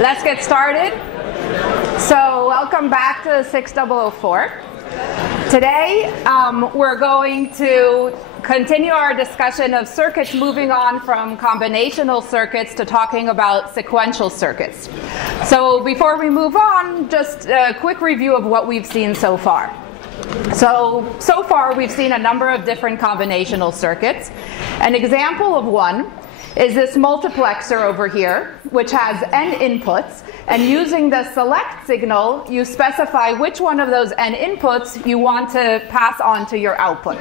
Let's get started. So welcome back to 6004. Today we're going to continue our discussion of circuits, moving on from combinational circuits to talking about sequential circuits. So before we move on, just a quick review of what we've seen so far. So far we've seen a number of different combinational circuits. An example of one is this multiplexer over here, which has n inputs, and using the select signal, you specify which one of those n inputs you want to pass on to your output.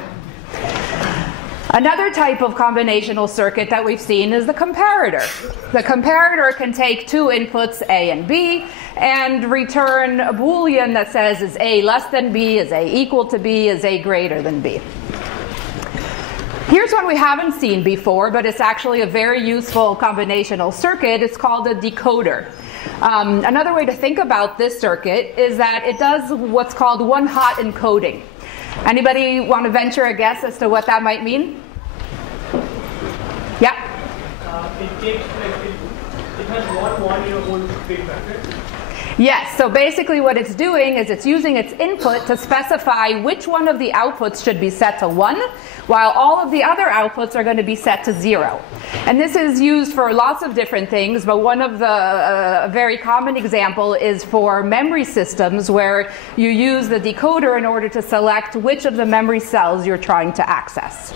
Another type of combinational circuit that we've seen is the comparator. The comparator can take two inputs, A and B, and return a Boolean that says, is A less than B, is A equal to B, is A greater than B. Here's one we haven't seen before, but it's actually a very useful combinational circuit. It's called a decoder. Another way to think about this circuit is that it does what's called one-hot encoding. Anybody want to venture a guess as to what that might mean? Yeah? It has one big vector. Yes, so basically what it's doing is it's using its input to specify which one of the outputs should be set to 1, while all of the other outputs are going to be set to 0. And this is used for lots of different things, but one of the very common example is for memory systems, where you use the decoder in order to select which of the memory cells you're trying to access.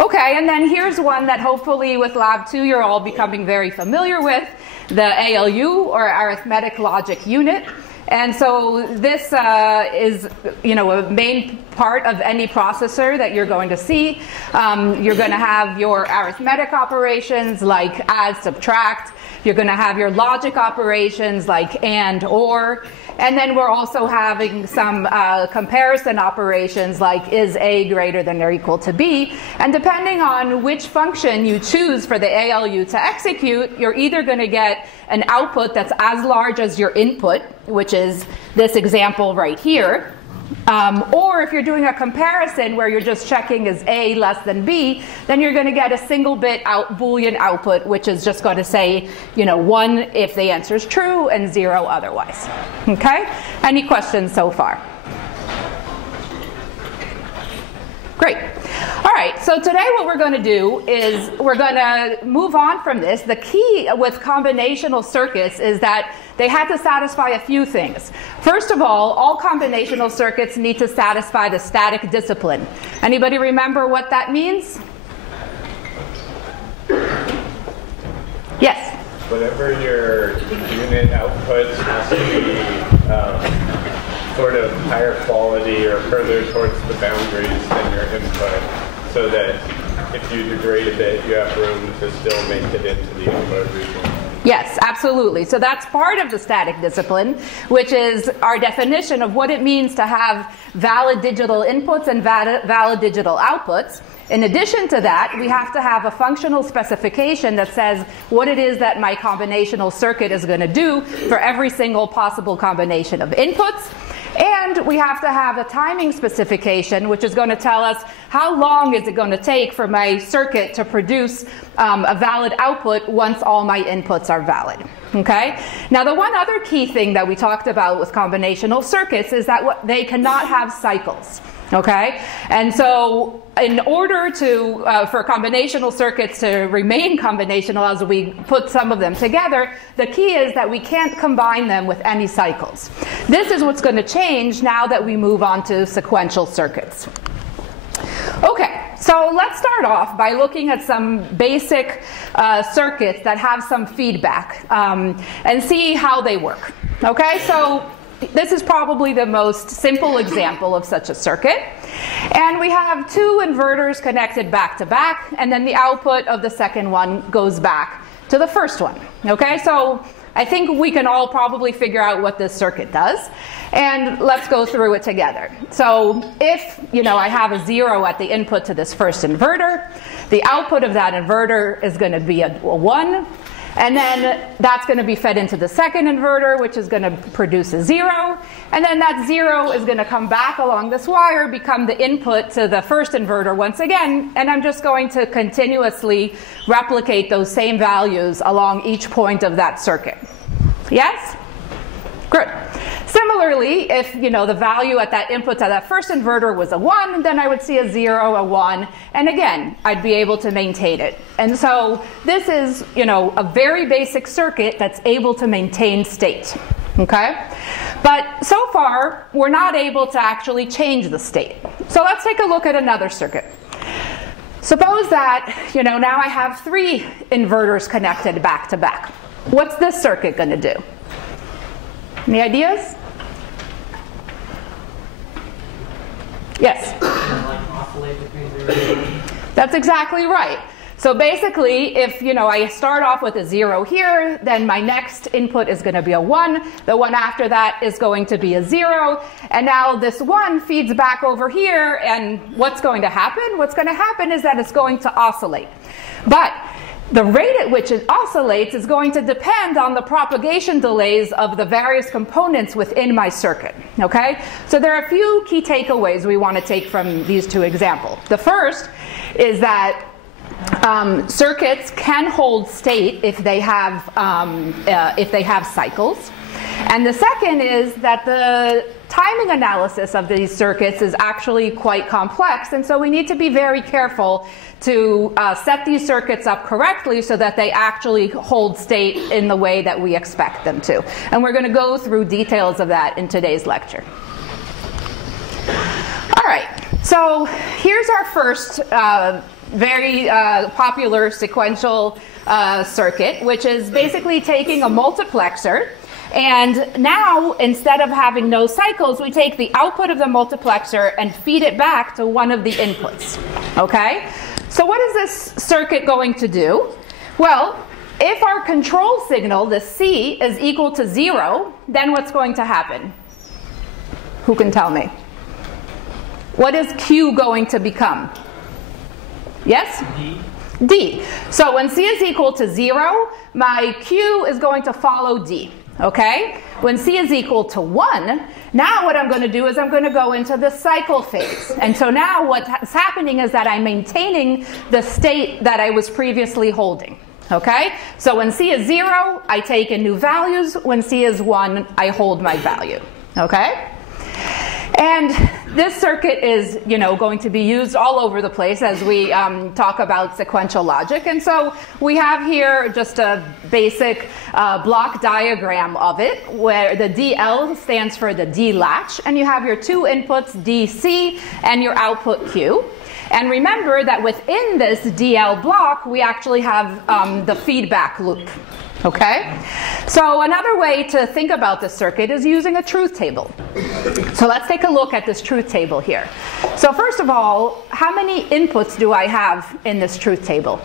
Okay, and then here's one that hopefully with Lab 2 you're all becoming very familiar with, the ALU, or arithmetic logic unit. And so this is, a main part of any processor that you're going to see. You're going to have your arithmetic operations like add, subtract. You're going to have your logic operations like and, or. And then we're also having some comparison operations like is A greater than or equal to B. And depending on which function you choose for the ALU to execute, you're either going to get an output that's as large as your input, which is this example right here. Or if you're doing a comparison where you're just checking is A less than B, then you're going to get a single bit Boolean output, which is just going to say, 1 if the answer is true and 0 otherwise. Okay? Any questions so far? Great. All right, so today what we're going to do is we're going to move on from this. The key with combinational circuits is that they have to satisfy a few things. First of all combinational circuits need to satisfy the static discipline. Anybody remember what that means? Yes? Whatever your unit output has to be sort of higher quality or further towards the boundaries than your input, so that if you degrade a bit, you have room to still make it into the input region. Yes, absolutely. So that's part of the static discipline, which is our definition of what it means to have valid digital inputs and valid digital outputs. In addition to that, we have to have a functional specification that says what it is that my combinational circuit is going to do for every single possible combination of inputs. And we have to have a timing specification, which is going to tell us how long is it going to take for my circuit to produce a valid output once all my inputs are valid. Okay? Now, the one other key thing that we talked about with combinational circuits is that they cannot have cycles. Okay? And so in order to, for combinational circuits to remain combinational as we put some of them together, the key is that we can't combine them with any cycles. This is what's going to change now that we move on to sequential circuits. Okay, so let's start off by looking at some basic circuits that have some feedback and see how they work. Okay, so this is probably the most simple example of such a circuit. And we have two inverters connected back to back, and then the output of the second one goes back to the first one. Okay, so I think we can all probably figure out what this circuit does. And let's go through it together. So if, I have a 0 at the input to this first inverter, the output of that inverter is going to be a 1. And then that's going to be fed into the second inverter, which is going to produce a 0. And then that 0 is going to come back along this wire, become the input to the first inverter once again. And I'm just going to continuously replicate those same values along each point of that circuit. Yes? Good. Similarly, if the value at that input to that first inverter was a 1, then I would see a 0, a 1, and again, I'd be able to maintain it. And so this is, a very basic circuit that's able to maintain state. Okay? But so far, we're not able to actually change the state. So let's take a look at another circuit. Suppose that, now I have 3 inverters connected back to back. What's this circuit going to do? Any ideas? Yes? That's exactly right. So basically, if I start off with a 0 here, then my next input is going to be a 1. The one after that is going to be a 0. And now this 1 feeds back over here. And what's going to happen? What's going to happen is that it's going to oscillate. But the rate at which it oscillates is going to depend on the propagation delays of the various components within my circuit. Okay? So there are a few key takeaways we want to take from these 2 examples. The first is that circuits can hold state if they have cycles. And the second is that the timing analysis of these circuits is actually quite complex, and so we need to be very careful to set these circuits up correctly so that they actually hold state in the way that we expect them to. And we're going to go through details of that in today's lecture. All right, so here's our first very popular sequential circuit, which is basically taking a multiplexer. And now, instead of having no cycles, we take the output of the multiplexer and feed it back to one of the inputs. Okay? So what is this circuit going to do? Well, if our control signal, the C, is equal to 0, then what's going to happen? Who can tell me? What is Q going to become? Yes? D. So when C is equal to 0, my Q is going to follow D. Okay? When C is equal to 1, now what I'm going to do is I'm going to go into the cycle phase. And so now what's happening is that I'm maintaining the state that I was previously holding. Okay? So when C is 0, I take in new values. When C is 1, I hold my value. Okay? And this circuit is, going to be used all over the place as we talk about sequential logic. And so we have here just a basic block diagram of it, where the DL stands for the D latch, and you have your 2 inputs, DC, and your output Q. And remember that within this DL block, we actually have the feedback loop. Okay? So another way to think about this circuit is using a truth table. So let's take a look at this truth table here. So first of all, how many inputs do I have in this truth table?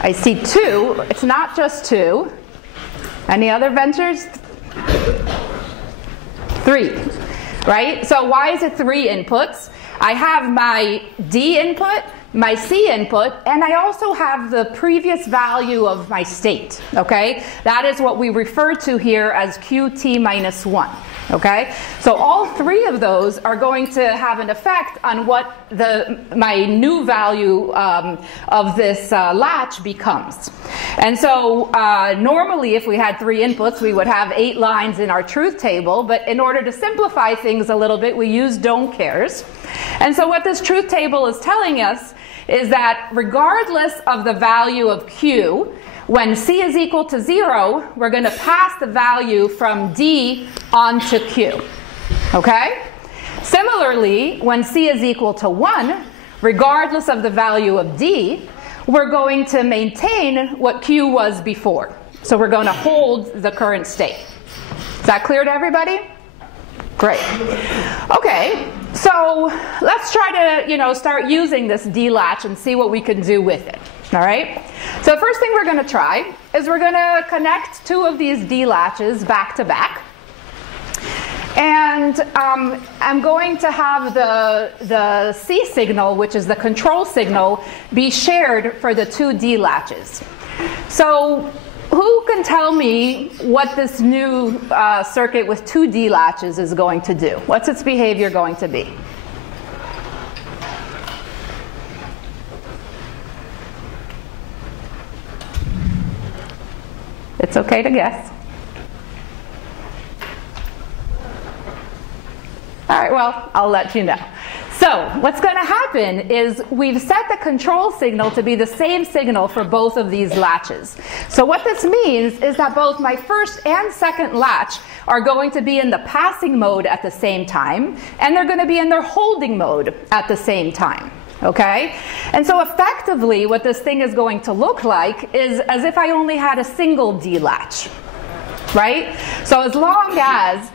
I see 2. It's not just 2. Any other ventures? 3. Right? So why is it 3 inputs? I have my D input, my C input, and I also have the previous value of my state, okay? That is what we refer to here as QT minus 1, okay? So all 3 of those are going to have an effect on what my new value of this latch becomes. And so normally if we had 3 inputs, we would have 8 lines in our truth table, but in order to simplify things a little bit, we use don't cares. And so what this truth table is telling us is that regardless of the value of Q, when C is equal to 0, we're going to pass the value from D onto Q. Okay? Similarly, when C is equal to 1, regardless of the value of D, we're going to maintain what Q was before. So we're going to hold the current state. Is that clear to everybody? Great. Okay, so let's try to, start using this D latch and see what we can do with it. All right? So the first thing we're going to try is we're going to connect 2 of these D latches back to back. And I'm going to have the C signal, which is the control signal, be shared for the two D latches. So who can tell me what this new circuit with two D latches is going to do? What's its behavior going to be? It's okay to guess. All right, well, I'll let you know. So what's going to happen is we've set the control signal to be the same signal for both of these latches. So what this means is that both my first and second latch are going to be in the passing mode at the same time, and they're going to be in their holding mode at the same time. Okay? And so effectively what this thing is going to look like is as if I only had a single D latch. Right? So as long as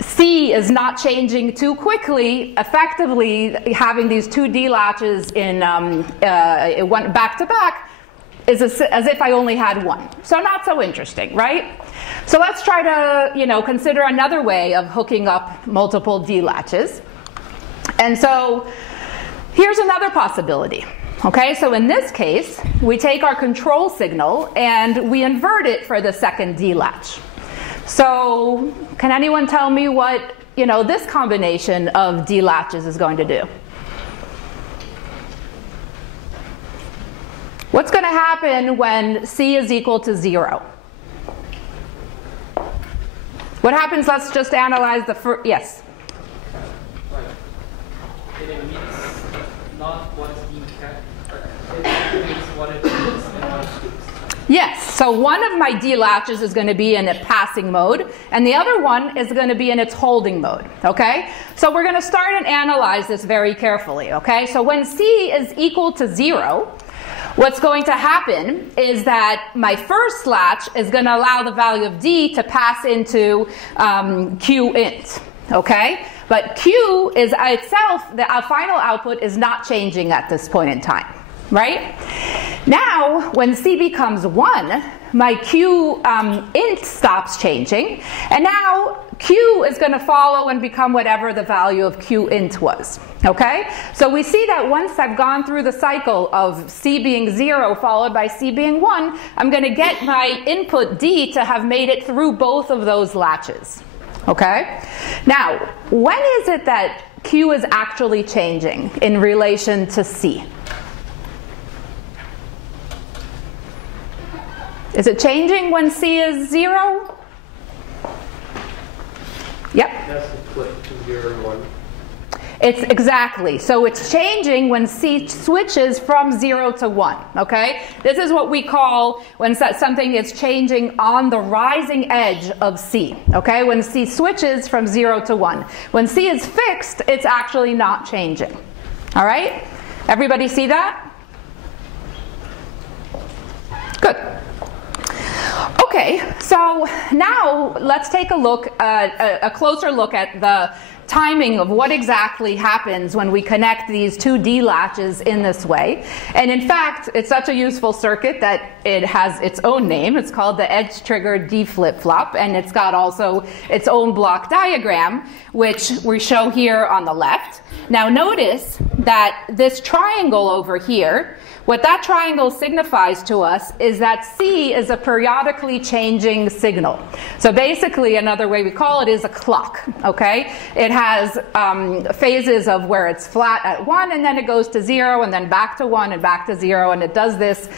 C is not changing too quickly, effectively having these two D latches in one back to back is as if I only had one. So not so interesting, right? So let's try to, consider another way of hooking up multiple D latches. And so here's another possibility. Okay, so in this case, we take our control signal and we invert it for the second D latch. So can anyone tell me what, this combination of D latches is going to do? What's going to happen when C is equal to 0? What happens? Let's just analyze the first. Yes? It emits not what is being kept, but it emits what it emits and what it shoots. Yes, so one of my D latches is going to be in a passing mode, and the other one is going to be in its holding mode, okay? So we're going to start and analyze this very carefully, okay? So when C is equal to 0, what's going to happen is that my first latch is going to allow the value of D to pass into Q int, okay? But Q is itself, the final output is not changing at this point in time. Right? Now, when C becomes 1, my Q int stops changing, and now Q is going to follow and become whatever the value of Q int was. Okay? So we see that once I've gone through the cycle of C being 0 followed by C being 1, I'm going to get my input D to have made it through both of those latches. Okay? Now, when is it that Q is actually changing in relation to C? Is it changing when C is 0? Yep. That's the flip to 0 and 1. It's exactly. So it's changing when C switches from 0 to 1. Okay? This is what we call when something is changing on the rising edge of C. Okay? When C switches from 0 to 1. When C is fixed, it's actually not changing. All right? Everybody see that? Good. Okay, so now let's take a closer look at the timing of what exactly happens when we connect these two D latches in this way. And in fact, it's such a useful circuit that it has its own name. It's called the edge-triggered D flip-flop, and it's got also its own block diagram, which we show here on the left. Now notice that this triangle over here, what that triangle signifies to us is that C is a periodically changing signal. So basically, another way we call it is a clock, okay? It has phases of where it's flat at 1, and then it goes to 0, and then back to 1, and back to 0, and it does this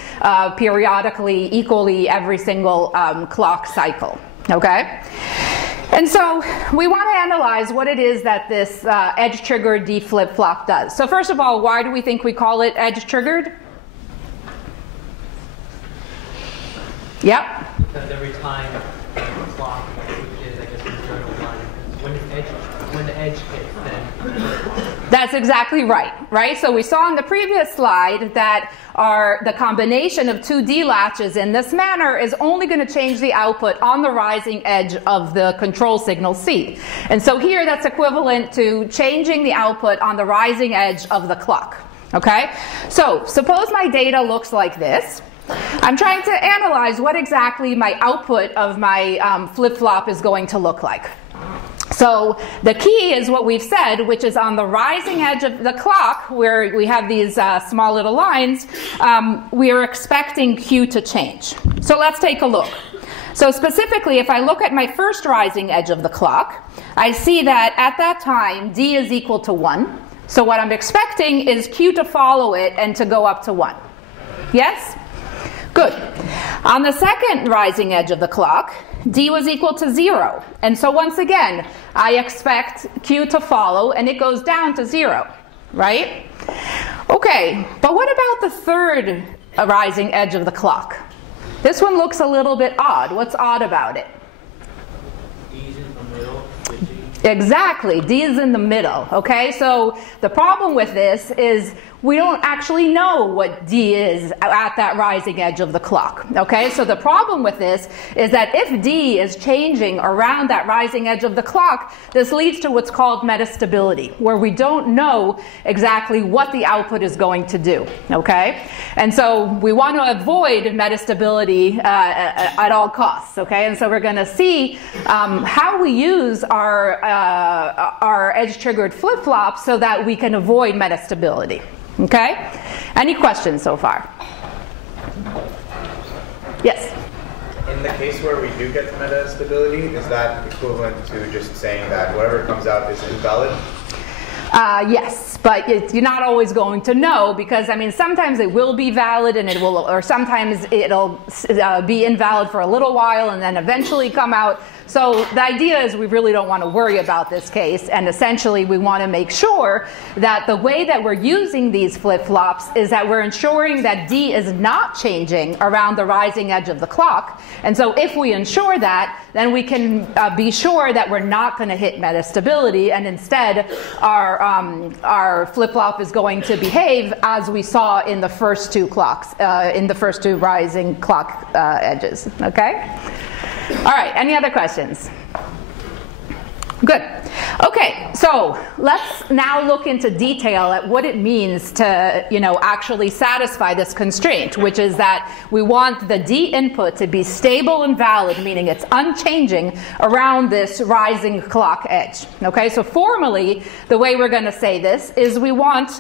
periodically, equally every single clock cycle, okay? And so we want to analyze what it is that this edge-triggered D flip-flop does. So first of all, why do we think we call it edge-triggered? Yep. Because every time the clock switches, I guess, from 0 to 1, when the edge hits, then... That's exactly right, right? So we saw in the previous slide that the combination of two D latches in this manner is only going to change the output on the rising edge of the control signal C. And so here that's equivalent to changing the output on the rising edge of the clock, okay? So suppose my data looks like this. I'm trying to analyze what exactly my output of my flip-flop is going to look like. So the key is what we've said, which is on the rising edge of the clock, where we have these small little lines, we are expecting Q to change. So let's take a look. So specifically, if I look at my first rising edge of the clock, I see that at that time, D is equal to 1. So what I'm expecting is Q to follow it and to go up to 1. Yes? Good. On the second rising edge of the clock, D was equal to 0. And so once again, I expect Q to follow, and it goes down to 0, right? Okay, but what about the third rising edge of the clock? This one looks a little bit odd. What's odd about it? D's in the middle. Exactly, D is in the middle, okay? So the problem with this is we don't actually know what D is at that rising edge of the clock, okay? So the problem with this is that if D is changing around that rising edge of the clock, this leads to what's called metastability, where we don't know exactly what the output is going to do, okay? And so we want to avoid metastability at all costs, okay? And so we're going to see how we use our edge-triggered flip-flops so that we can avoid metastability. Okay? Any questions so far? Yes? In the case where we do get metastability, is that equivalent to just saying that whatever comes out is invalid? Yes, but you're not always going to know, because I mean sometimes it will be valid and it will, or sometimes it'll be invalid for a little while and then eventually come out. So the idea is we really don't want to worry about this case, and essentially we want to make sure that the way that we're using these flip-flops is that we're ensuring that D is not changing around the rising edge of the clock. And so if we ensure that, then we can be sure that we're not going to hit metastability, and instead our flip-flop is going to behave as we saw in the first two clocks, in the first two rising clock edges. Okay? All right, any other questions? Good. Okay, so let's now look into detail at what it means to, actually satisfy this constraint, which is that we want the D input to be stable and valid, meaning it's unchanging around this rising clock edge. Okay, so formally, the way we're going to say this is we want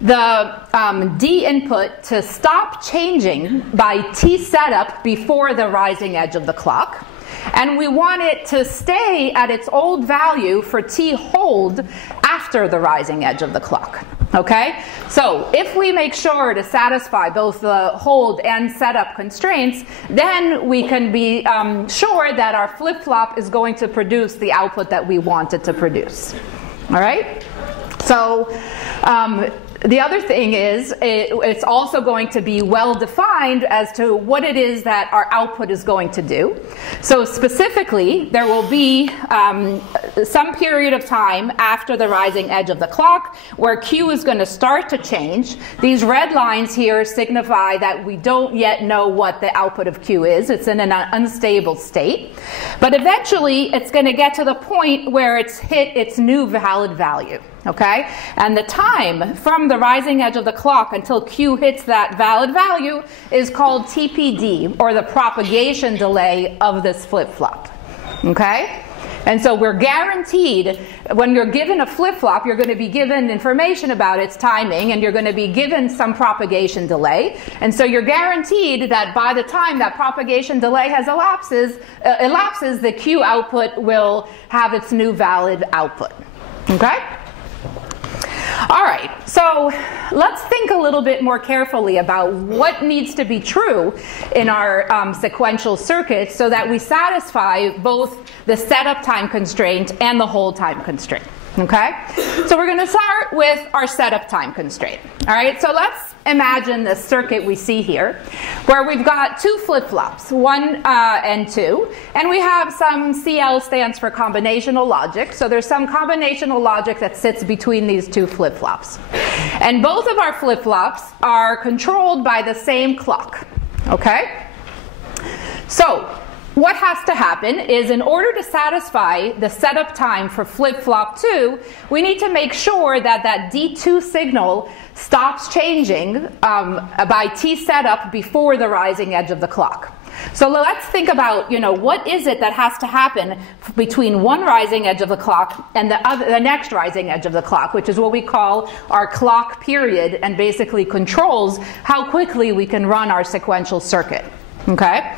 the D input to stop changing by T setup before the rising edge of the clock. And we want it to stay at its old value for T hold after the rising edge of the clock. Okay? So if we make sure to satisfy both the hold and setup constraints, then we can be sure that our flip-flop is going to produce the output that we want it to produce. All right? So the other thing is it's also going to be well defined as to what it is that our output is going to do. So specifically, there will be some period of time after the rising edge of the clock where Q is going to start to change. These red lines here signify that we don't yet know what the output of Q is. It's in an unstable state. But eventually, it's going to get to the point where it's hit its new valid value. Okay? And the time from the rising edge of the clock until Q hits that valid value is called TPD, or the propagation delay of this flip-flop. Okay? And so we're guaranteed, when you're given a flip-flop, you're going to be given information about its timing, and you're going to be given some propagation delay. And so you're guaranteed that by the time that propagation delay has elapses, the Q output will have its new valid output. Okay? All right, so let's think a little bit more carefully about what needs to be true in our sequential circuits so that we satisfy both the setup time constraint and the hold time constraint. Okay? So we're going to start with our setup time constraint. All right, so let's imagine the circuit we see here, where we've got two flip-flops, 1 and 2, and we have some CL stands for combinational logic, so there's some combinational logic that sits between these two flip-flops. And both of our flip-flops are controlled by the same clock. Okay? So what has to happen is, in order to satisfy the setup time for flip-flop 2, we need to make sure that that D2 signal stops changing by T setup before the rising edge of the clock. So let's think about, what is it that has to happen between one rising edge of the clock and the next rising edge of the clock, which is what we call our clock period, and basically controls how quickly we can run our sequential circuit. Okay?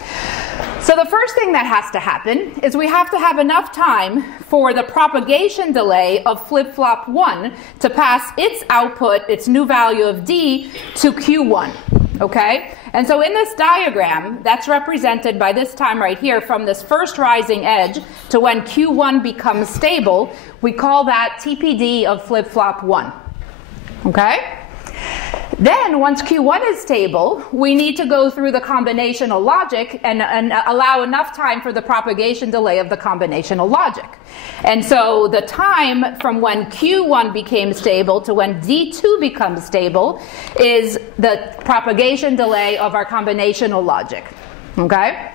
So the first thing that has to happen is we have to have enough time for the propagation delay of flip-flop 1 to pass its output, its new value of D, to Q1. Okay? And so in this diagram, that's represented by this time right here from this first rising edge to when Q1 becomes stable. We call that TPD of flip-flop 1. Okay? Then, once Q1 is stable, we need to go through the combinational logic and allow enough time for the propagation delay of the combinational logic. And so the time from when Q1 became stable to when D2 becomes stable is the propagation delay of our combinational logic. Okay?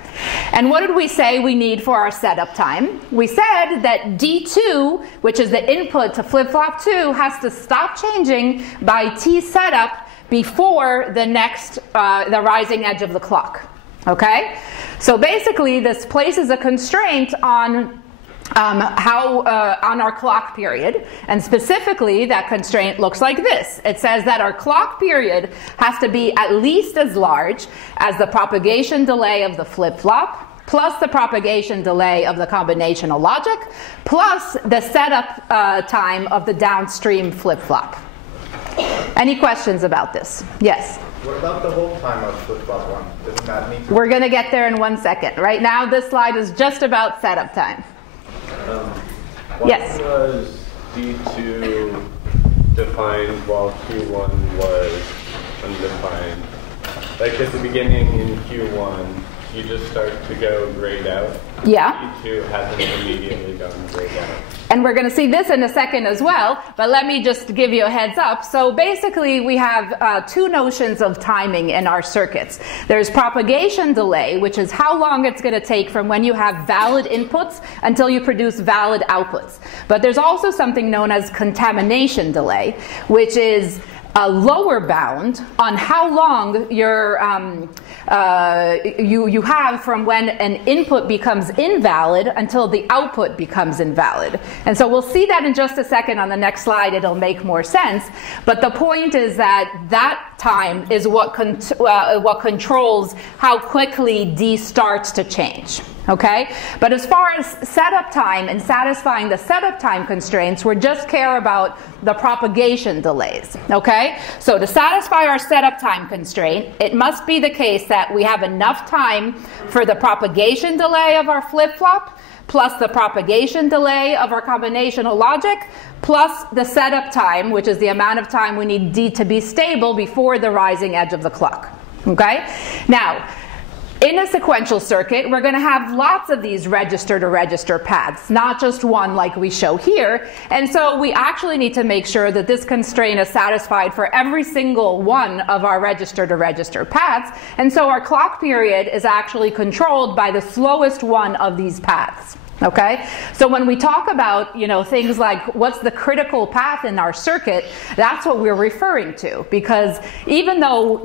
And what did we say we need for our setup time? We said that D2, which is the input to flip-flop 2, has to stop changing by T setup before the next, the rising edge of the clock. Okay? So basically, this places a constraint on on our clock period, and specifically that constraint looks like this. It says that our clock period has to be at least as large as the propagation delay of the flip-flop, plus the propagation delay of the combinational logic, plus the setup time of the downstream flip-flop. Any questions about this? Yes? What about the hold time of flip-flop 1? Doesn't that need to... We're going to get there in 1 second. Right now, this slide is just about setup time. Yes? Why was D2 defined while Q1 was undefined? Like at the beginning in Q1, you just start to go grayed out. Yeah. D2 hasn't immediately gone grayed out. And we're going to see this in a second as well, but let me just give you a heads up. So basically we have two notions of timing in our circuits. There's propagation delay, which is how long it's going to take from when you have valid inputs until you produce valid outputs. But there's also something known as contamination delay, which is a lower bound on how long your, you have from when an input becomes invalid until the output becomes invalid. And so we'll see that in just a second on the next slide. It'll make more sense. But the point is that that time is what controls how quickly D starts to change. Okay? But as far as setup time and satisfying the setup time constraints, we just care about the propagation delays. Okay? So to satisfy our setup time constraint, it must be the case that we have enough time for the propagation delay of our flip-flop, plus the propagation delay of our combinational logic, plus the setup time, which is the amount of time we need D to be stable before the rising edge of the clock. Okay? Now, in a sequential circuit, we're going to have lots of these register-to-register paths, not just one like we show here. And so we actually need to make sure that this constraint is satisfied for every single one of our register-to-register paths. And so our clock period is actually controlled by the slowest one of these paths. Okay? So when we talk about, things like what's the critical path in our circuit, that's what we're referring to. Because even though,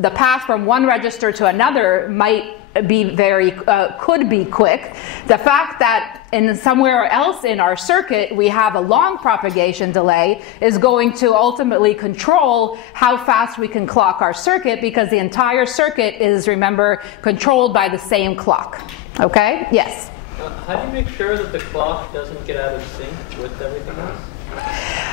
the path from one register to another might be could be quick, the fact that in somewhere else in our circuit we have a long propagation delay is going to ultimately control how fast we can clock our circuit, because the entire circuit is, remember, controlled by the same clock. Okay? Yes? How do you make sure that the clock doesn't get out of sync with everything else?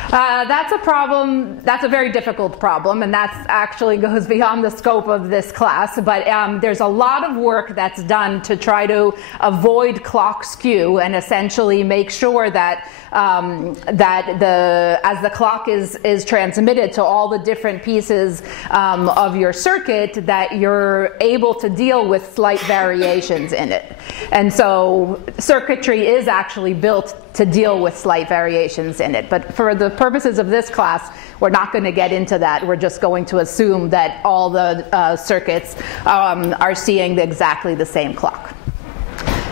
That's a problem. That's a very difficult problem, and that actually goes beyond the scope of this class. But there's a lot of work that's done to try to avoid clock skew and essentially make sure that as the clock is transmitted to all the different pieces of your circuit, that you're able to deal with slight variations in it. And so circuitry is actually built to deal with slight variations in it. But for the purposes of this class, we're not going to get into that. We're just going to assume that all the circuits are seeing exactly the same clock.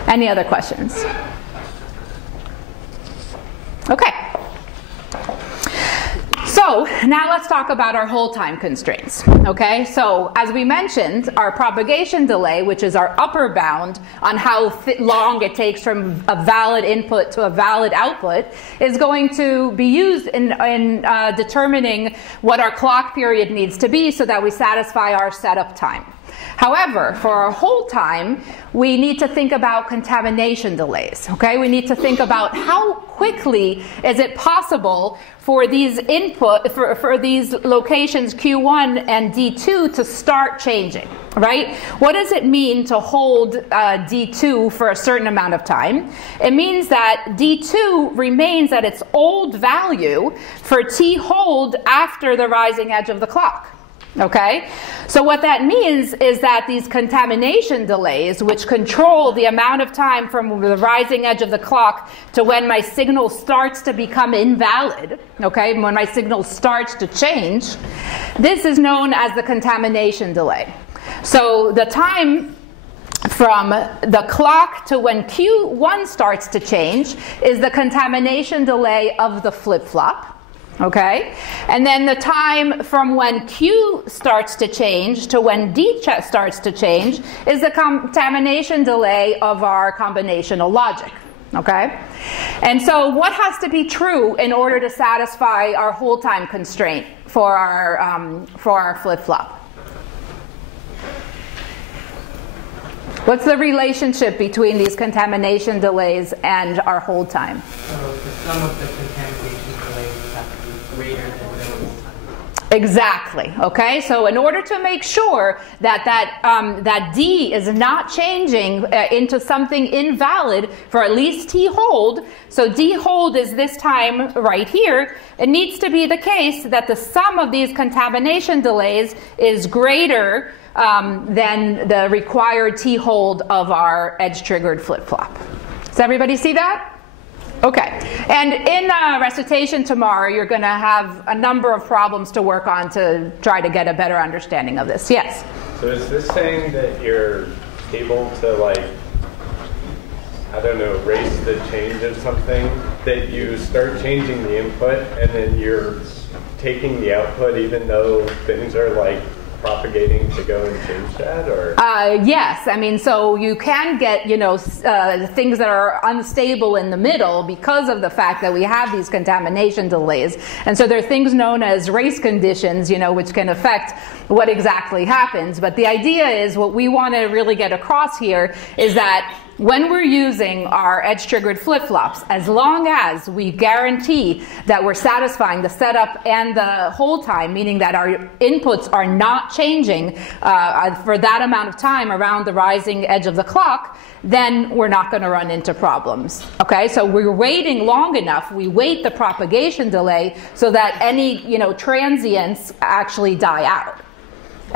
Any other questions? Okay. So So now let's talk about our hold time constraints. Okay, so as we mentioned, our propagation delay, which is our upper bound on how long it takes from a valid input to a valid output, is going to be used in determining what our clock period needs to be so that we satisfy our setup time. However, for our hold time, we need to think about contamination delays. Okay, we need to think about how quickly is it possible for these for these locations Q1 and D2 to start changing, right? What does it mean to hold D2 for a certain amount of time? It means that D2 remains at its old value for T hold after the rising edge of the clock. Okay, so what that means is that these contamination delays, which control the amount of time from the rising edge of the clock to when my signal starts to become invalid, okay, when my signal starts to change, this is known as the contamination delay. So the time from the clock to when Q1 starts to change is the contamination delay of the flip-flop. Okay, and then the time from when Q starts to change to when D starts to change is the contamination delay of our combinational logic. Okay, and so what has to be true in order to satisfy our hold time constraint for our flip-flop? What's the relationship between these contamination delays and our hold time? So the sum of the contamination delays have to be greater than the hold time. Exactly. Okay. So in order to make sure that that D is not changing into something invalid for at least T hold, so D hold is this time right here, it needs to be the case that the sum of these contamination delays is greater than the required T hold of our edge triggered flip-flop. Does everybody see that? Okay, and in recitation tomorrow, you're going to have a number of problems to work on to try to get a better understanding of this. Yes? So is this saying that you're able to, like, I don't know, race the change of something, that you start changing the input and then you're taking the output even though things are, like, propagating to go and change that, or? Yes, I mean, so you can get, things that are unstable in the middle because of the fact that we have these contamination delays. And so there are things known as race conditions, which can affect what exactly happens. But the idea is, what we want to really get across here is that when we're using our edge-triggered flip-flops, as long as we guarantee that we're satisfying the setup and the hold time, meaning that our inputs are not changing for that amount of time around the rising edge of the clock, then we're not going to run into problems. Okay, so we're waiting long enough. We wait the propagation delay so that any transients actually die out,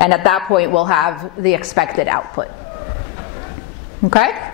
and at that point we'll have the expected output. Okay.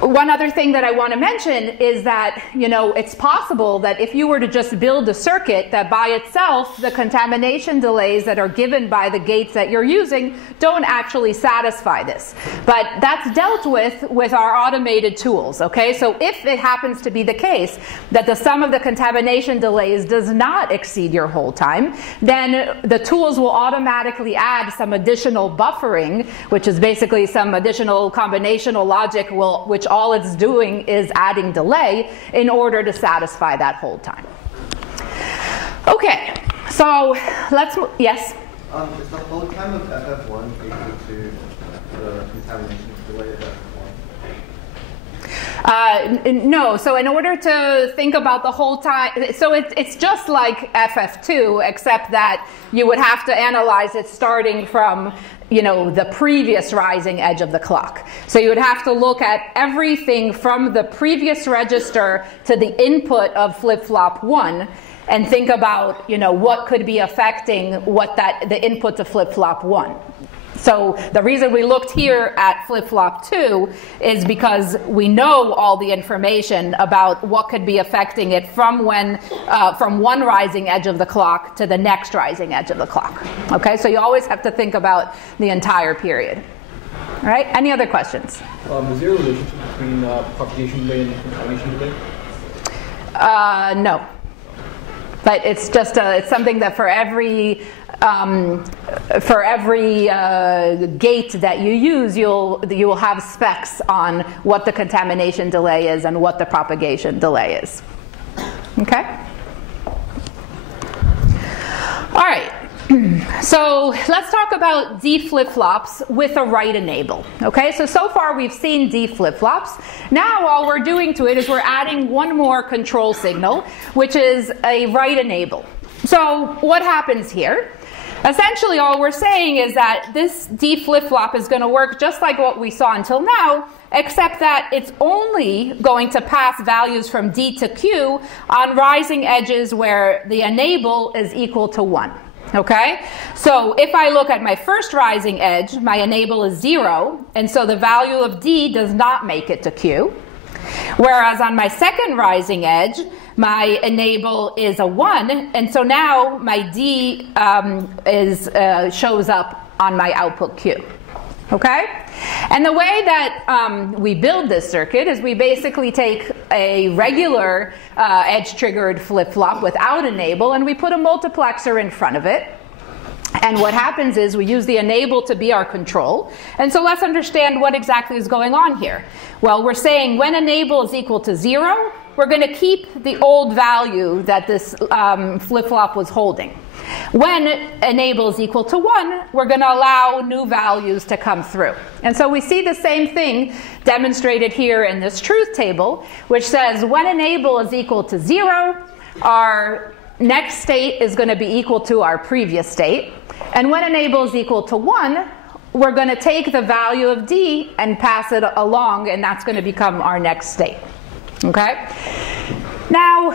One other thing that I want to mention is that, it's possible that if you were to just build a circuit that by itself, the contamination delays that are given by the gates that you're using don't actually satisfy this. But that's dealt with our automated tools, okay? So if it happens to be the case that the sum of the contamination delays does not exceed your hold time, then the tools will automatically add some additional buffering, which is basically some additional combinational logic which all it's doing is adding delay in order to satisfy that hold time. Okay, so let's move. Yes? Is the hold time of FF1 equal to the contamination delay of FF1? No, so in order to think about the hold time, so it's just like FF2, except that you would have to analyze it starting from the previous rising edge of the clock. So you would have to look at everything from the previous register to the input of flip-flop 1 and think about, what could be affecting the input to flip-flop 1. So the reason we looked here at flip-flop 2 is because we know all the information about what could be affecting it from one rising edge of the clock to the next rising edge of the clock. Okay, so you always have to think about the entire period. All right, any other questions? Is there a relationship between propagation delay and contamination delay? No. But it's just it's something that for every gate that you use, you will have specs on what the contamination delay is and what the propagation delay is. Okay? All right. So let's talk about D flip-flops with a right enable. Okay, so far we've seen D flip-flops. Now all we're doing to it is we're adding one more control signal, which is a right enable. So what happens here? Essentially all we're saying is that this D flip-flop is going to work just like what we saw until now, except that it's only going to pass values from D to Q on rising edges where the enable is equal to 1. Okay, so if I look at my first rising edge, my enable is 0, and so the value of D does not make it to Q. Whereas on my second rising edge, my enable is a 1, and so now my D shows up on my output Q. Okay? And the way that we build this circuit is we basically take a regular edge-triggered flip-flop without enable, and we put a multiplexer in front of it. And what happens is we use the enable to be our control. And so let's understand what exactly is going on here. Well, we're saying when enable is equal to 0, we're going to keep the old value that this flip-flop was holding. When enable is equal to 1, we're going to allow new values to come through. And so we see the same thing demonstrated here in this truth table, which says when enable is equal to 0, our next state is going to be equal to our previous state. And when enable is equal to 1, we're going to take the value of D and pass it along, and that's going to become our next state. Okay? Now,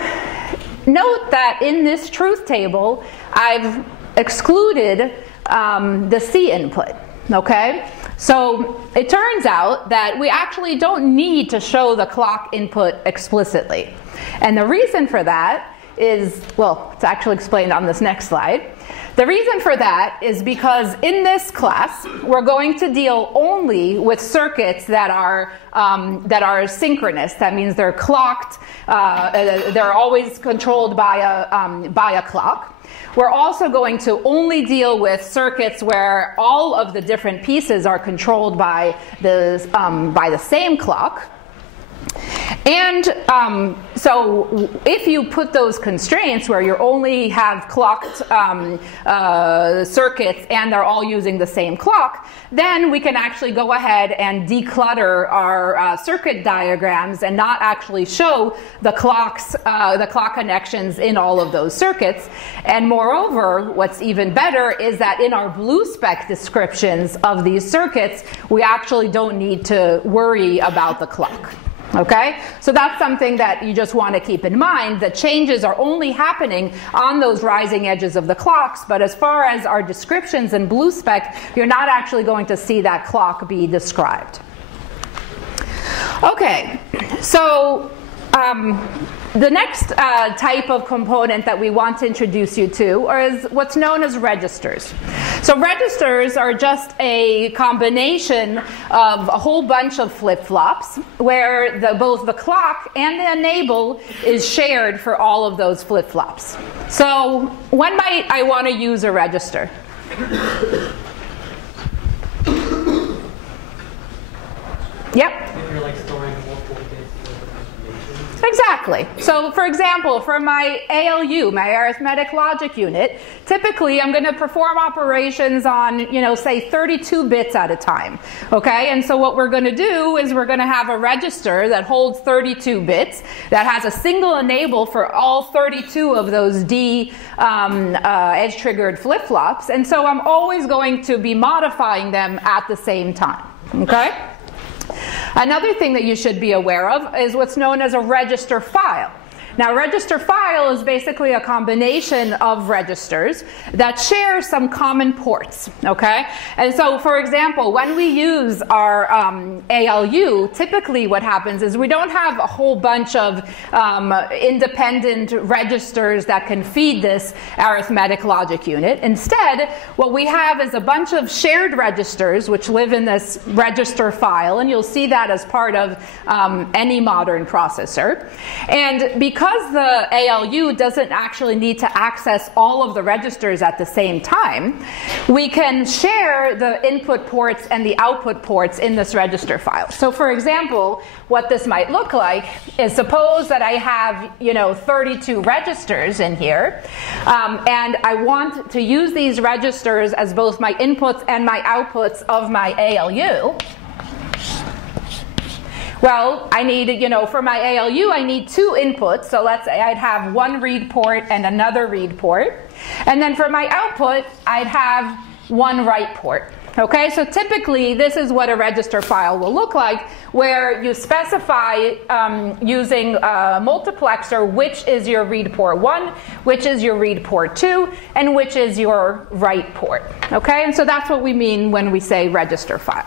note that in this truth table, I've excluded the C input. Okay? So it turns out that we actually don't need to show the clock input explicitly. And the reason for that is, well, it's actually explained on this next slide. The reason for that is because in this class, we're going to deal only with circuits that are synchronous. That means they're clocked. They're always controlled by a clock. We're also going to only deal with circuits where all of the different pieces are controlled by the same clock. And so if you put those constraints where you only have clocked circuits and they're all using the same clock, then we can actually go ahead and declutter our circuit diagrams and not actually show the clock connections in all of those circuits. And moreover, what's even better is that in our blue spec descriptions of these circuits, we actually don't need to worry about the clock. Okay, so that's something that you just want to keep in mind, that changes are only happening on those rising edges of the clocks, but as far as our descriptions in blue spec, you're not actually going to see that clock be described. Okay, so the next type of component that we want to introduce you to is what's known as registers. So registers are just a combination of a whole bunch of flip-flops where both the clock and the enable is shared for all of those flip-flops. So when might I want to use a register? Yep. If you're like storing multiple bits. Exactly. So for example, for my ALU, my arithmetic logic unit, typically I'm going to perform operations on, say 32 bits at a time. Okay, and so what we're going to do is we're going to have a register that holds 32 bits, that has a single enable for all 32 of those D edge-triggered flip-flops, and so I'm always going to be modifying them at the same time. Okay? Another thing that you should be aware of is what's known as a register file. Now, register file is basically a combination of registers that share some common ports, okay? And so, for example, when we use our ALU, typically what happens is we don't have a whole bunch of independent registers that can feed this arithmetic logic unit. Instead, what we have is a bunch of shared registers which live in this register file, and you'll see that as part of any modern processor. And because because the ALU doesn't actually need to access all of the registers at the same time, we can share the input ports and the output ports in this register file. So for example, what this might look like is, suppose that I have 32 registers in here, and I want to use these registers as both my inputs and my outputs of my ALU. Well, I need, for my ALU, I need 2 inputs. So let's say I'd have one read port and another read port. And then for my output, I'd have one write port. Okay, so typically this is what a register file will look like, where you specify using a multiplexer which is your read port 1, which is your read port 2, and which is your write port. Okay, and so that's what we mean when we say register file.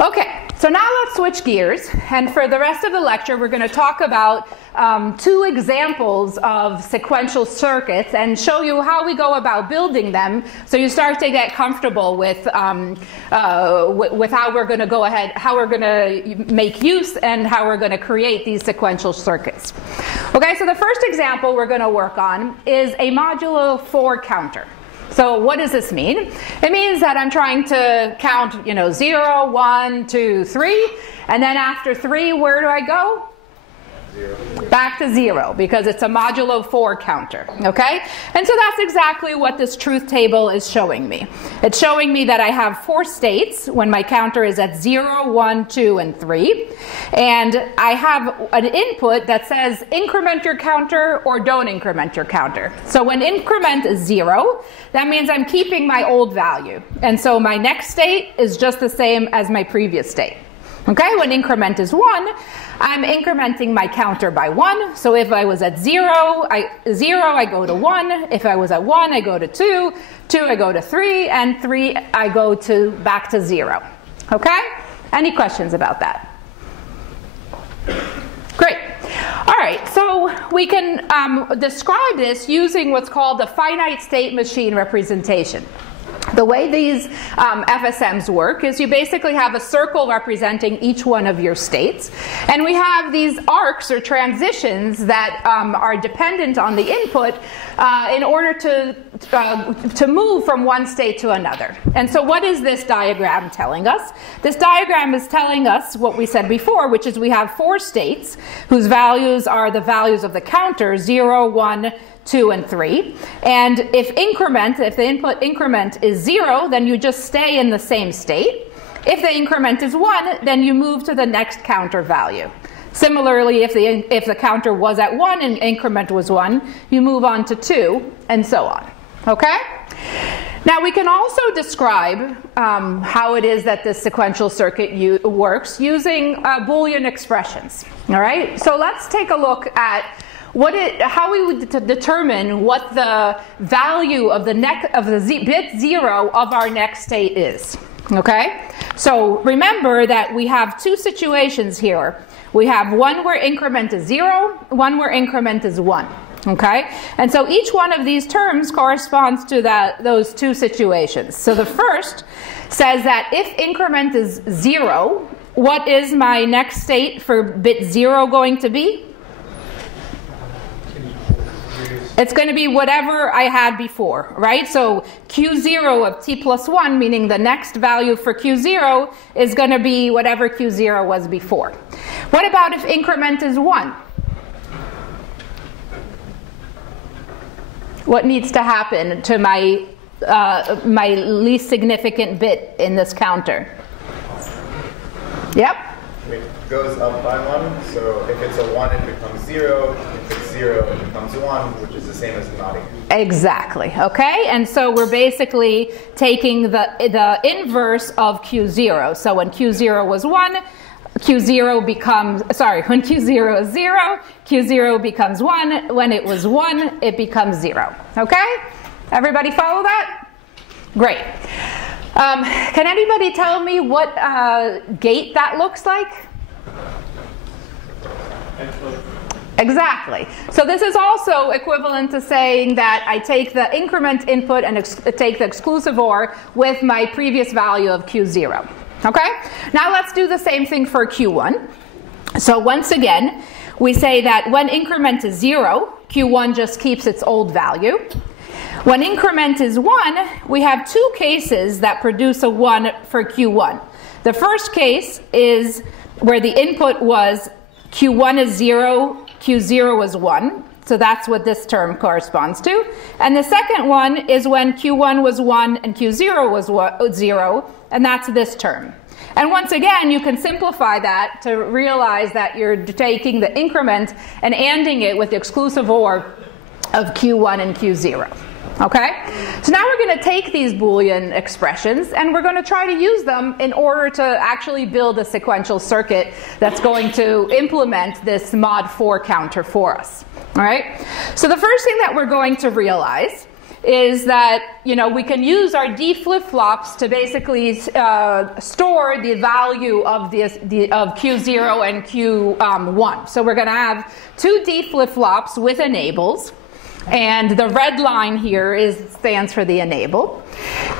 Okay. So now let's switch gears, and for the rest of the lecture we're going to talk about 2 examples of sequential circuits and show you how we go about building them, so you start to get comfortable with how we're going to go ahead, how we're going to make use and how we're going to create these sequential circuits. Okay, so the first example we're going to work on is a modulo 4 counter. So what does this mean? It means that I'm trying to count, 0, 1, 2, 3, and then after 3, where do I go? 0. Back to 0, because it's a modulo 4 counter, okay? And so that's exactly what this truth table is showing me. It's showing me that I have 4 states when my counter is at 0, 1, 2, and 3. And I have an input that says increment your counter or don't increment your counter. So when increment is 0, that means I'm keeping my old value. And so my next state is just the same as my previous state. Okay, when increment is 1, I'm incrementing my counter by 1. So if I was at 0, I go to 1. If I was at 1, I go to 2. 2, I go to 3. And 3, I go back to 0. Okay? Any questions about that? Great. All right, so we can describe this using what's called the finite state machine representation. The way these FSMs work is you basically have a circle representing each one of your states, and we have these arcs or transitions that are dependent on the input in order to move from one state to another. And so what is this diagram telling us? This diagram is telling us what we said before, which is we have 4 states whose values are the values of the counter, 0, 1, 2, and 3. And if the input increment is 0, then you just stay in the same state. If the increment is 1, then you move to the next counter value. Similarly, if the counter was at 1 and increment was 1, you move on to 2, and so on. Okay? Now we can also describe how it is that this sequential circuit works using Boolean expressions. All right? So let's take a look at how we would determine what the value of the bit 0 of our next state is. Okay? So remember that we have 2 situations here. We have one where increment is 0, one where increment is 1. Okay? And so each one of these terms corresponds to those 2 situations. So the first says that if increment is 0, what is my next state for bit 0 going to be? It's going to be whatever I had before, right? So Q0 of t plus 1, meaning the next value for Q0 is going to be whatever Q0 was before. What about if increment is 1? What needs to happen to my least significant bit in this counter? Yep. It goes up by 1, so if it's a 1, it becomes 0. If it's 0, it becomes 1, which is the same as nodding. Exactly. Okay, and so we're basically taking the inverse of Q0. So when Q0 was 1, Q0 becomes, when Q0 is 0, Q0 becomes 1. When it was 1, it becomes 0. Okay? Everybody follow that? Great. Can anybody tell me what gate that looks like? Exactly. So this is also equivalent to saying that I take the increment input and take the exclusive OR with my previous value of Q0. Okay? Now let's do the same thing for Q1. So once again, we say that when increment is 0, Q1 just keeps its old value. When increment is 1, we have two cases that produce a 1 for Q1. The first case is where the input was Q1 is 0, Q0 is 1. So that's what this term corresponds to. And the second one is when Q1 was 1 and Q0 was 0, and that's this term. And once again, you can simplify that to realize that you're taking the increment and ANDing it with the exclusive OR of Q1 and Q0. Okay? So now we're going to take these Boolean expressions and we're going to try to use them in order to actually build a sequential circuit that's going to implement this mod 4 counter for us. All right? So the first thing that we're going to realize is that, you know, we can use our D flip-flops to basically store the value of Q0 and Q1. So we're going to have two D flip-flops with enables. And the red line here stands for the enable.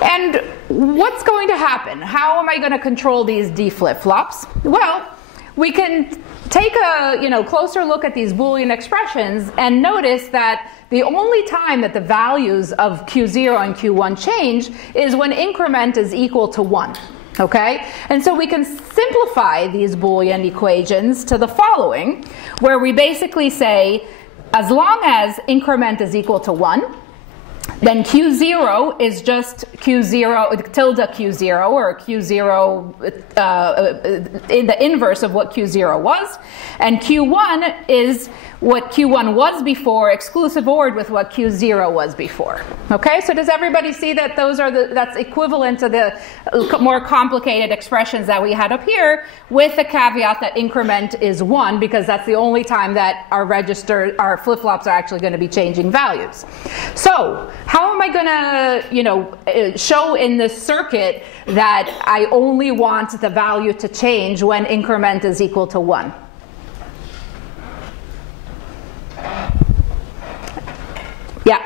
And what's going to happen? How am I going to control these D flip-flops? Well, we can take a closer look at these Boolean expressions and notice that the only time that the values of Q0 and Q1 change is when increment is equal to 1. Okay? And so we can simplify these Boolean equations to the following, where we basically say, as long as increment is equal to 1, then Q0 is just Q0 tilde Q0, or Q0 in the inverse of what Q0 was, and Q1 is what Q1 was before, exclusive ORed with what Q0 was before. Okay, so does everybody see that that's equivalent to the more complicated expressions that we had up here, with the caveat that increment is 1, because that's the only time that our flip-flops are actually going to be changing values. So how am I going to, show in this circuit that I only want the value to change when increment is equal to 1? Yeah.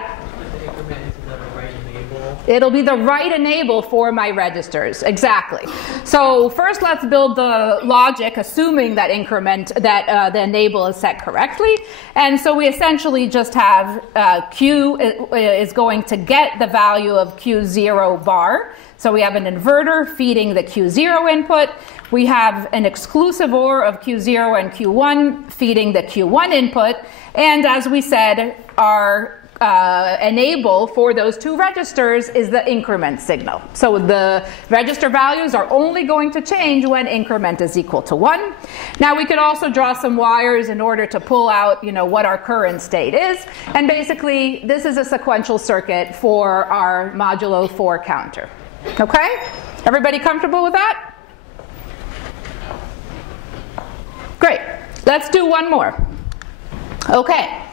It'll be the right enable for my registers. Exactly. So first let's build the logic assuming that the enable is set correctly. And so we essentially just have Q is going to get the value of Q0 bar. So we have an inverter feeding the Q0 input. We have an exclusive OR of Q0 and Q1 feeding the Q1 input. And as we said, our enable for those two registers is the increment signal. So the register values are only going to change when increment is equal to 1. Now we could also draw some wires in order to pull out, what our current state is. And basically, this is a sequential circuit for our modulo 4 counter. Okay? Everybody comfortable with that? Great. Let's do one more. Okay.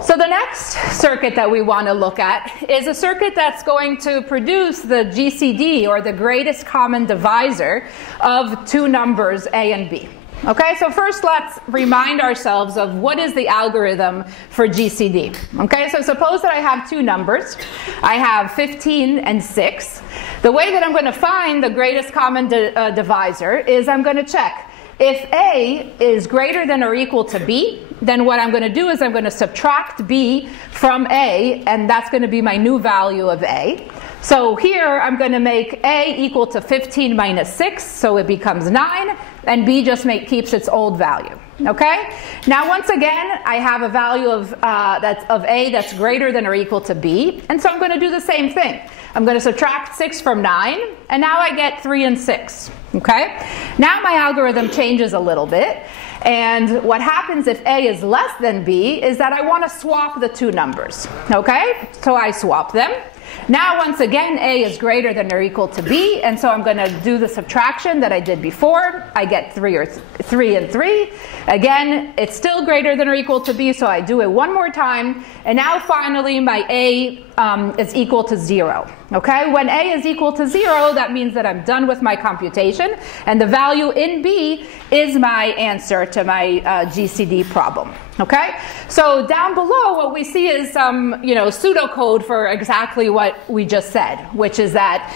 So the next circuit that we want to look at is a circuit that's going to produce the GCD, or the greatest common divisor, of two numbers A and B. Okay, so first let's remind ourselves of what is the algorithm for GCD. Okay, so suppose that I have two numbers. I have 15 and 6. The way that I'm going to find the greatest common divisor is I'm going to check. If A is greater than or equal to B, then what I'm going to do is I'm going to subtract B from A, and that's going to be my new value of A. So here I'm going to make A equal to 15 minus 6, so it becomes 9, and B just keeps its old value. Okay? Now once again, I have a value of A that's greater than or equal to B, and so I'm going to do the same thing. I'm going to subtract 6 from 9, and now I get 3 and 6. Okay? Now my algorithm changes a little bit, and what happens if A is less than B is that I want to swap the two numbers. Okay? So I swap them. Now once again, A is greater than or equal to B, and so I'm going to do the subtraction that I did before. I get 3 and 3. Again, it's still greater than or equal to B, so I do it one more time, and now finally my A is equal to 0. Okay? When A is equal to 0, that means that I'm done with my computation, and the value in B is my answer to my GCD problem. Okay? So down below, what we see is some, pseudocode for exactly what we just said, which is that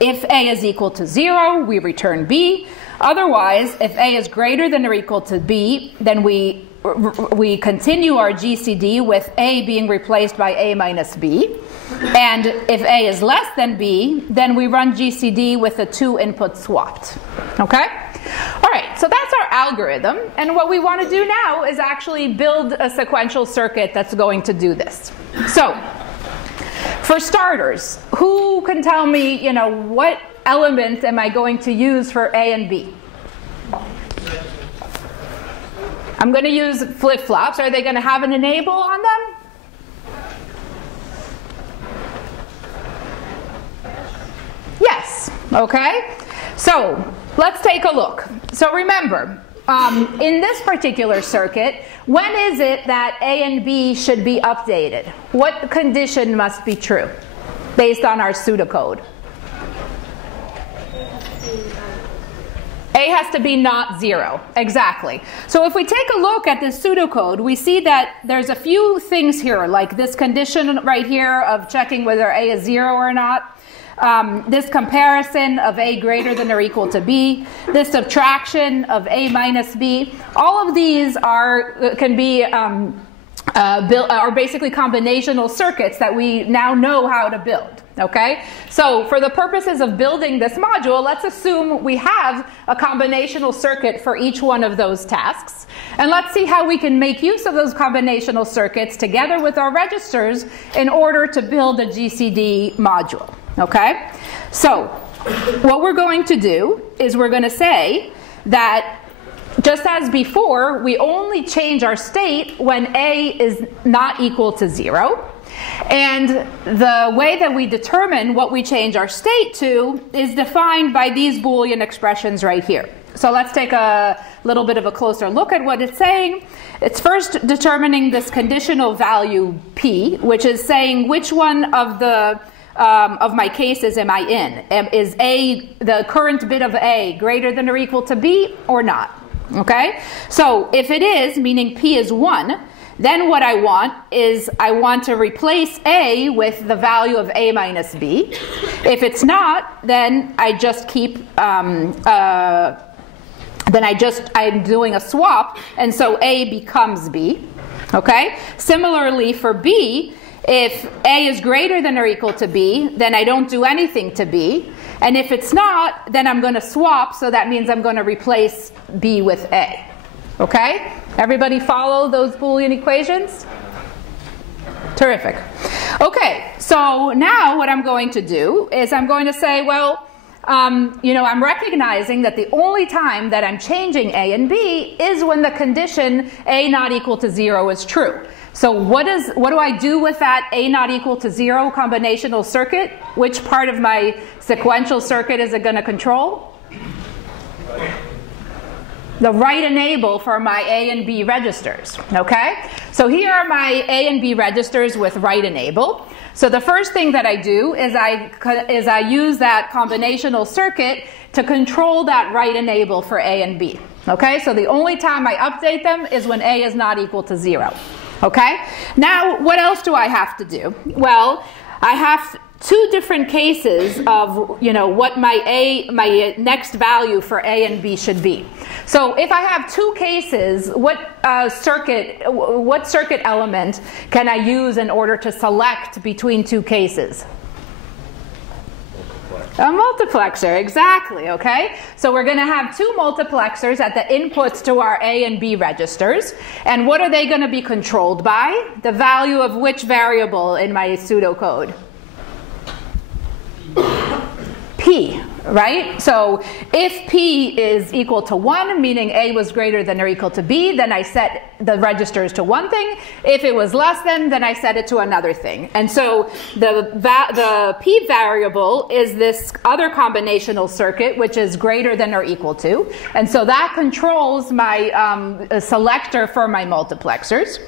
if A is equal to 0, we return B. Otherwise, if A is greater than or equal to B, then we continue our GCD with A being replaced by A minus B. And if A is less than B, then we run GCD with the two inputs swapped. Okay? All right, so that's our algorithm. And what we want to do now is actually build a sequential circuit that's going to do this. So, for starters, who can tell me, what element am I going to use for A and B? I'm going to use flip-flops. Are they going to have an enable on them? Yes. Okay. So let's take a look. So remember, in this particular circuit, when is it that A and B should be updated? What condition must be true based on our pseudocode? A has to be not 0. Exactly. So if we take a look at this pseudocode, we see that there's a few things here, like this condition right here of checking whether A is 0 or not. This comparison of A greater than or equal to B, this subtraction of A minus B, all of these are basically combinational circuits that we now know how to build. Okay, so for the purposes of building this module, let's assume we have a combinational circuit for each one of those tasks. And let's see how we can make use of those combinational circuits together with our registers in order to build a GCD module. Okay, so what we're going to do is we're going to say that just as before, we only change our state when A is not equal to 0. And the way that we determine what we change our state to is defined by these Boolean expressions right here. So let's take a little bit of a closer look at what it's saying. It's first determining this conditional value P, which is saying which one of my cases am I in? Is A, the current bit of A, greater than or equal to B or not? Okay? So if it is, meaning P is 1, then what I want is I want to replace A with the value of A minus B. If it's not, then I just keep, I'm doing a swap, and so A becomes B. Okay? Similarly for B, if A is greater than or equal to B, then I don't do anything to B. And if it's not, then I'm going to swap, so that means I'm going to replace B with A. Okay? Everybody follow those Boolean equations? Terrific. Okay, so now what I'm going to do is I'm going to say, well, I'm recognizing that the only time that I'm changing A and B is when the condition A not equal to 0 is true. So what do I do with that A not equal to 0 combinational circuit? Which part of my sequential circuit is it going to control? The right enable for my A and B registers. Okay? So here are my A and B registers with right enable. So the first thing that I do is I use that combinational circuit to control that right enable for A and B. Okay? So the only time I update them is when A is not equal to 0. Okay? Now, what else do I have to do? Well, I have two different cases of, what my next value for A and B should be. So if I have two cases, what circuit element can I use in order to select between two cases? A multiplexer, exactly, okay? So we're going to have two multiplexers at the inputs to our A and B registers. And what are they going to be controlled by? The value of which variable in my pseudocode? P, right? So if P is equal to 1, meaning A was greater than or equal to B, then I set the registers to one thing. If it was less than, then I set it to another thing. And so the P variable is this other combinational circuit, which is greater than or equal to. And so that controls my selector for my multiplexers.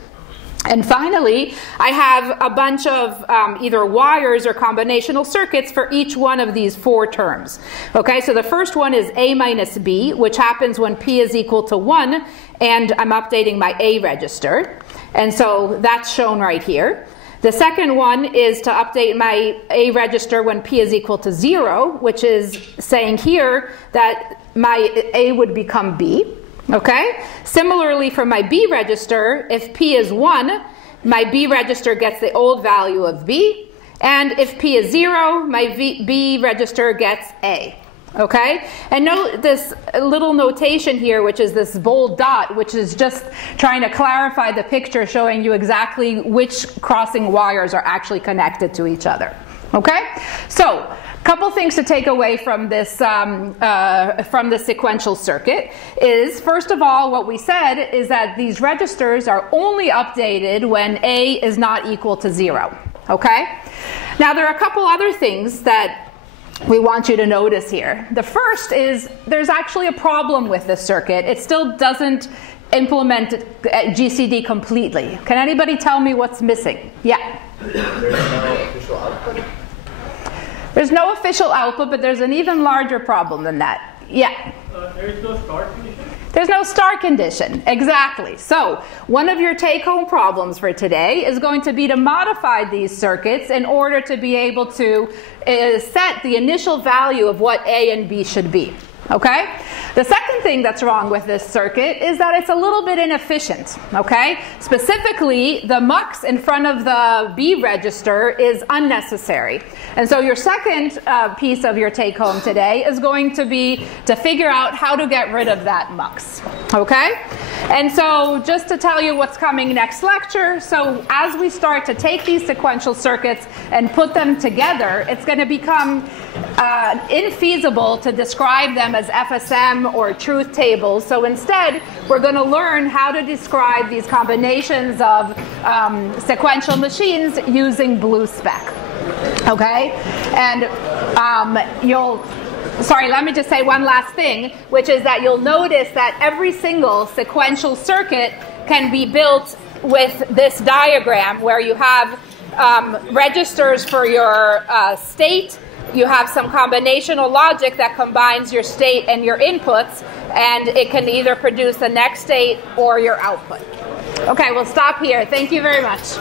And finally, I have a bunch of either wires or combinational circuits for each one of these four terms. Okay, so the first one is A minus B, which happens when P is equal to 1, and I'm updating my A register. And so that's shown right here. The second one is to update my A register when P is equal to 0, which is saying here that my A would become B. Okay? Similarly, for my B register, if P is 1, my B register gets the old value of B. And if P is 0, my B register gets A. Okay? And note this little notation here, which is this bold dot, which is just trying to clarify the picture, showing you exactly which crossing wires are actually connected to each other. Okay? So, a couple things to take away from this sequential circuit is, first of all, what we said is that these registers are only updated when A is not equal to 0. Okay? Now, there are a couple other things that we want you to notice here. The first is there's actually a problem with this circuit. It still doesn't implement GCD completely. Can anybody tell me what's missing? Yeah? There's no official output? There's no official output, but there's an even larger problem than that. Yeah? There is no start condition? There's no start condition, exactly. So one of your take-home problems for today is going to be to modify these circuits in order to be able to set the initial value of what A and B should be. Okay? The second thing that's wrong with this circuit is that it's a little bit inefficient. Okay? Specifically, the mux in front of the B register is unnecessary. And so your second piece of your take-home today is going to be to figure out how to get rid of that mux. Okay? And so just to tell you what's coming next lecture, so as we start to take these sequential circuits and put them together, it's going to become infeasible to describe them as FSM or truth tables. So instead, we're going to learn how to describe these combinations of sequential machines using blue spec. Okay? And sorry, let me just say one last thing, which is that you'll notice that every single sequential circuit can be built with this diagram where you have registers for your state. You have some combinational logic that combines your state and your inputs, and it can either produce the next state or your output. Okay, we'll stop here. Thank you very much.